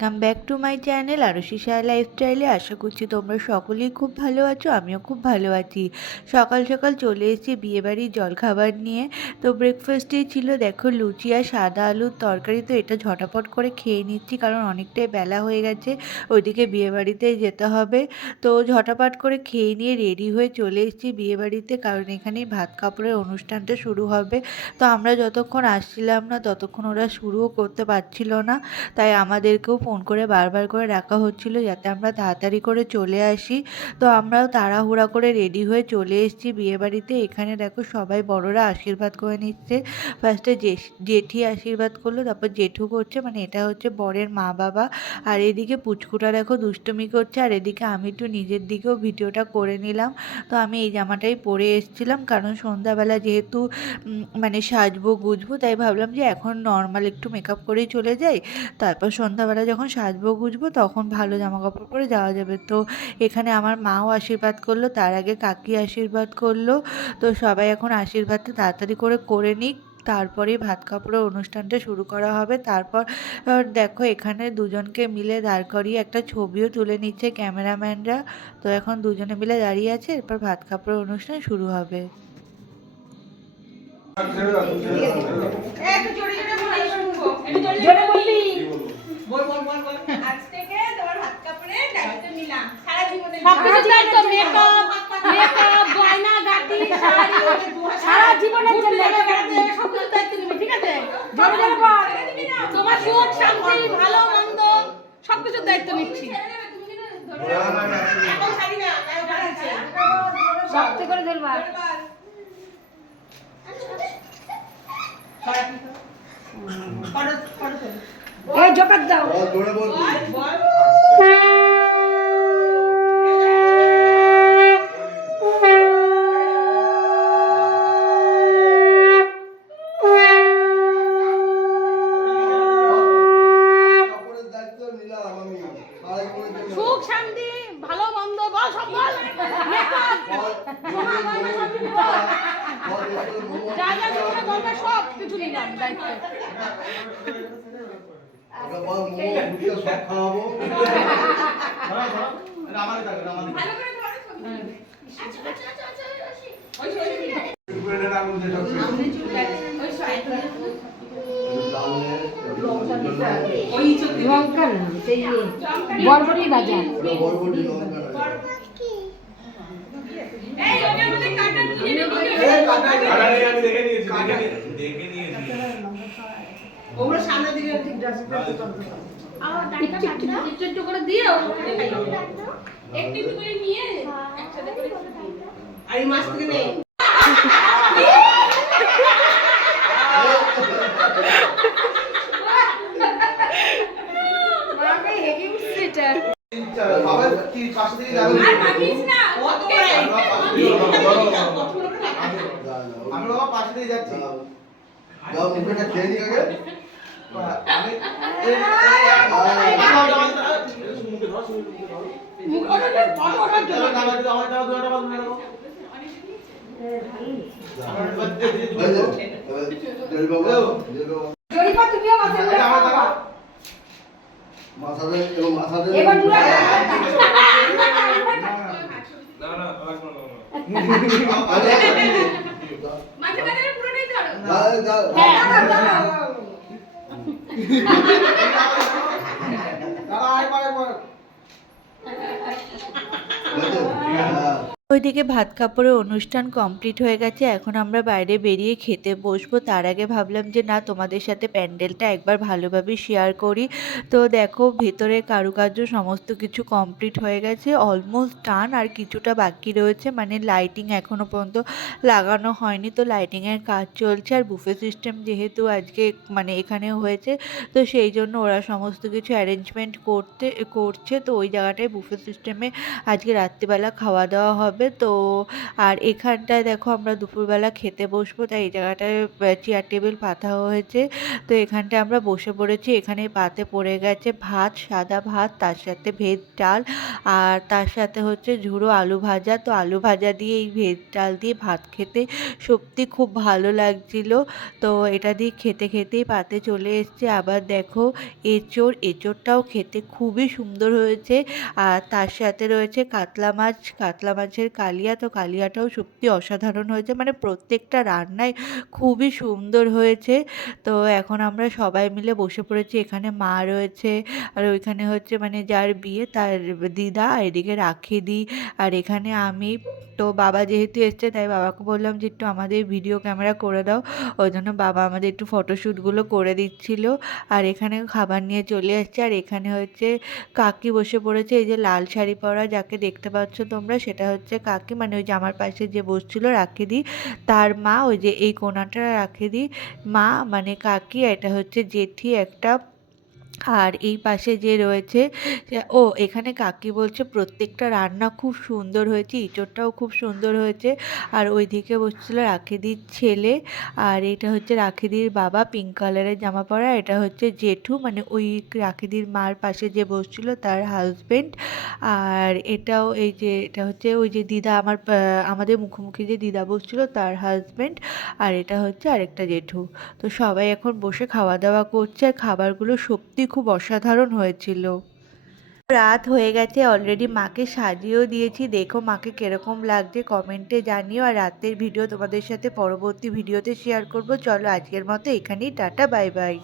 Welcome back to my channel Arshi Saha লাইফস্টাইলে আশা করছি তোমরা সকলেই খুব ভালো আছো, আমিও খুব ভালো আছি। সকাল সকাল চলে এসেছি বিয়েবাড়ির জলখাবার নিয়ে। তো ব্রেকফাস্টেই ছিল, দেখো, লুচি আর সাদা আলুর তরকারি। তো এটা ঝটাপট করে খেয়ে নিচ্ছি, কারণ অনেকটাই বেলা হয়ে গেছে, ওইদিকে বিয়েবাড়িতে যেতে হবে। তো ঝটাপট করে খেয়ে নিয়ে রেডি হয়ে চলে এসেছি বিয়েবাড়িতে, কারণ এখানেই ভাত কাপড়ের অনুষ্ঠানটা শুরু হবে। তো আমরা যতক্ষণ আসছিলাম না, ততক্ষণ ওরা শুরুও করতে পারছিল না, তাই আমাদেরকেও ফোন করে বারবার করে ডাকা হচ্ছিল যাতে আমরা তাড়াতাড়ি করে চলে আসি। তো আমরাও তাড়াহুড়া করে রেডি হয়ে চলে এসেছি বিয়েবাড়িতে। এখানে দেখো সবাই বড়রা আশীর্বাদ করে নিচ্ছে। ফার্স্টে জেঠি আশীর্বাদ করল, তারপর জেঠু করছে। মানে এটা হচ্ছে বরের মা বাবা। আর এদিকে পুচকুটা দেখো দুষ্টুমি করছে। আর এদিকে আমি একটু নিজের দিকেও ভিডিওটা করে নিলাম। তো আমি এই জামাটাই পরে এসেছিলাম। কারণ সন্ধ্যাবেলা যেহেতু মানে সাজবো গুজবো, তাই ভাবলাম যে এখন নর্মাল একটু মেকআপ করেই চলে যাই। তারপর সন্ধ্যাবেলা যখন সাজবো গুজবো তখন ভালো জামা কাপড় পরে যাওয়া যাবে। তো এখানে আমার মাও আশীর্বাদ করল তার আগে কাকি আশীর্বাদ করল। তো সবাই এখন আশীর্বাদটা তাড়াতাড়ি করে করে নিক। তারপরেই ভাত কাপড়ের অনুষ্ঠানটা শুরু করা হবে। তারপর দেখো এখানে দুজনকে মিলে দাঁড় করিয়ে একটা ছবিও তুলে নিচ্ছে ক্যামেরাম্যানরা। তো এখন দুজনে মিলে দাঁড়িয়ে আছে এরপর ভাত কাপড়ের অনুষ্ঠান শুরু হবে। জোরে বলবি আজ থেকে তোমার হাত কাপড়ে দায়িত্ব নিলাম। সারা জীবনে সবকিছু দায়িত্ব মেকআপ মেকআপ গয়না গাটি শাড়ি সারা জীবনের জন্য সবকিছু দায়িত্ব নিবি ঠিক আছে? জোরে জোরে বল তোমার সুখ শান্তি ভালো মন্দ সবকিছুর দায়িত্ব নিচ্ছি। এখন ছাড়ি না শক্ত করে ধরবা। এই জোকার দাও। বলবি বল। যা যা দরকার সব কিছু নিলাম দায়িত্ব। লঙ্কা না সেই বরবটি ভাজা। বরবটি লঙ্কা এই আমি দেখে নিয়েছি দেখে নিয়েছি দেখে নিয়েছি ওগুলো সামনে দিকে ঠিক একটু করে দিও। একটু একটু করে নিয়ে একসাথে করে আর এই মাছ থেকে নেই। খাবে পাশে দিয়ে যাচ্ছি। খেয়ে মাঝে মাঝে পুরোটাই ধরো। হ্যাঁ দাঁড়া, আরেকবার, আরেকবার। ওইদিকে ভাত কাপড়ের অনুষ্ঠান কমপ্লিট হয়ে গেছে, এখন আমরা বাইরে বেরিয়ে খেতে বসবো। তার আগে ভাবলাম যে, না, তোমাদের সাথে প্যান্ডেলটা একবার ভালোভাবে শেয়ার করি। তো দেখো, ভেতরে কারুকার্য সমস্ত কিছু কমপ্লিট হয়ে গেছে অলমোস্ট টান আর কিছুটা বাকি রয়েছে। মানে লাইটিং এখনও পর্যন্ত লাগানো হয়নি, তো লাইটিংয়ের কাজ চলছে। আর বুফে সিস্টেম যেহেতু আজকে মানে এখানে হয়েছে, তো সেই জন্য ওরা সমস্ত কিছু অ্যারেঞ্জমেন্ট করতে, করছে। তো ওই জায়গাটায় বুফে সিস্টেমে আজকে রাত্রিবেলা খাওয়া দাওয়া হবে। হবে। তো আর এখানটায় দেখো আমরা দুপুরবেলা খেতে বসবো, তাই এই জায়গাটায় চেয়ার টেবিল পাতা হয়েছে। তো এখানটায় আমরা বসে পড়েছি। এখানে পাতে পড়ে গেছে ভাত, সাদা ভাত, তার সাথে ভেজ ডাল, আর তার সাথে হচ্ছে ঝুড়ো আলু ভাজা। তো আলু ভাজা দিয়ে, এই ভেজ ডাল দিয়ে ভাত খেতে সত্যি খুব ভালো লাগছিল। তো এটা দিয়ে খেতে খেতেই পাতে চলে এসছে। আবার দেখো এঁচোড়, এঁচোড়টাও খেতে খুবই সুন্দর হয়েছে। আর তার সাথে রয়েছে কাতলা মাছ। কাতলা মাছের কালিয়া, তো কালিয়াটাও সত্যি অসাধারণ হয়েছে। মানে প্রত্যেকটা রান্নাই খুবই সুন্দর হয়েছে। তো এখন আমরা সবাই মিলে বসে পড়েছি। এখানে মা রয়েছে, আর ওইখানে হচ্ছে মানে যার বিয়ে তার দিদা এদিকে রাখি দি আর এখানে আমি, তো বাবা যেহেতু এসছে, তাই বাবাকে বললাম যে একটু আমাদের ভিডিও ক্যামেরা করে দাও। ওই জন্য বাবা আমাদের একটু ফটোশ্যুটগুলো করে দিচ্ছিল। আর এখানে খাবার নিয়ে চলে আসছে। আর এখানে হচ্ছে কাকি বসে পড়েছে। এই যে লাল শাড়ি পরা, যাকে দেখতে পাচ্ছ তোমরা, সেটা হচ্ছে কাকি মানে ওই যে আমার পাশে যে বসছিল রাখিদি তার মা, ওই যে এই কোনাটা রাখিদি মা মানে কাকি এটা হচ্ছে জেঠি একটা আর এই পাশে যে রয়েছে ও, এখানে কাকি বলছে, প্রত্যেকটা রান্না খুব সুন্দর হয়েছে, ইঁচড়টাও খুব সুন্দর হয়েছে। আর ওইদিকে বসছিল রাখিদির ছেলে, আর এটা হচ্ছে রাখিদির বাবা পিঙ্ক কালারের জামা পরা, এটা হচ্ছে জেঠু মানে ওই রাখিদির মার পাশে যে বসছিল তার হাজব্যান্ড আর এটাও এই যে, এটা হচ্ছে ওই যে দিদা আমার আমাদের মুখোমুখি যে দিদা বসছিল তার হাজব্যান্ড আর এটা হচ্ছে আরেকটা জেঠু। তো সবাই এখন বসে খাওয়া দাওয়া করছে, আর খাবারগুলো সত্যি খুব অসাধারণ হয়েছিল। রাত হয়ে গেছে অলরেডি মাকে সাজিয়েও দিয়েছি। দেখো মাকে কীরকম লাগছে কমেন্টে জানিও। আর রাতের ভিডিও তোমাদের সাথে পরবর্তী ভিডিওতে শেয়ার করব। চলো আজকের মতো এখানেই, টাটা বাই বাই